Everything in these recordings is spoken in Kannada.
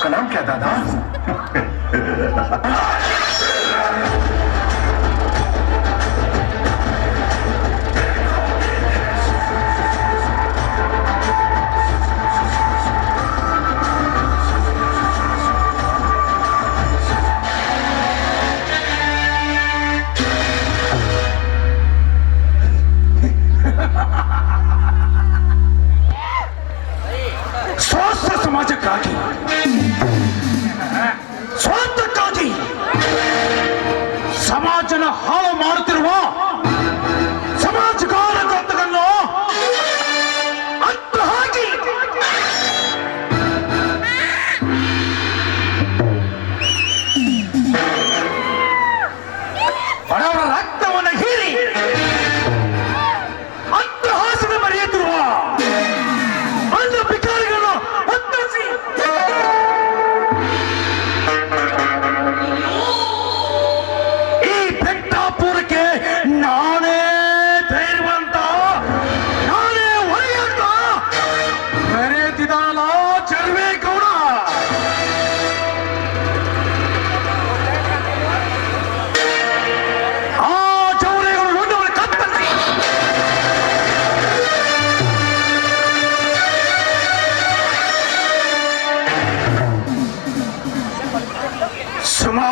आपका नाम क्या दादा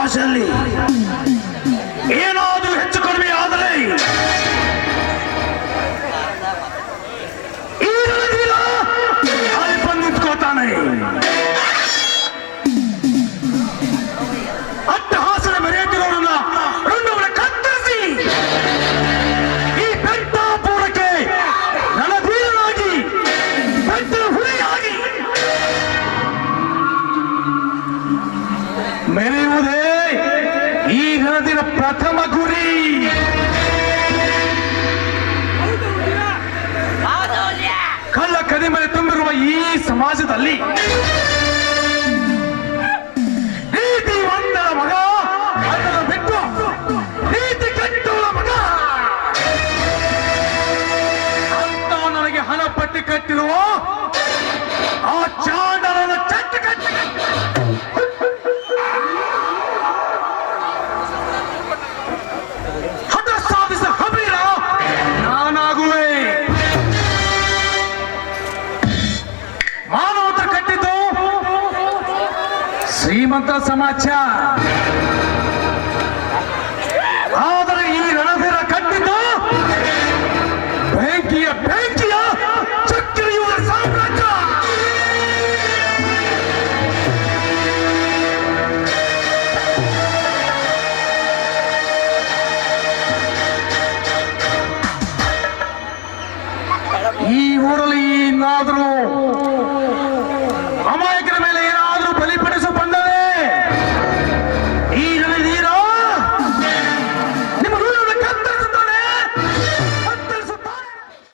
আসলে ಪ್ರಥಮ ಗುರಿ. ಕಲ್ಲ ಕದಿಮಲೆ ತುಂಬಿರುವ ಈ ಸಮಾಜದಲ್ಲಿ ಶ್ರೀಮಂತ ಸಮಾಜ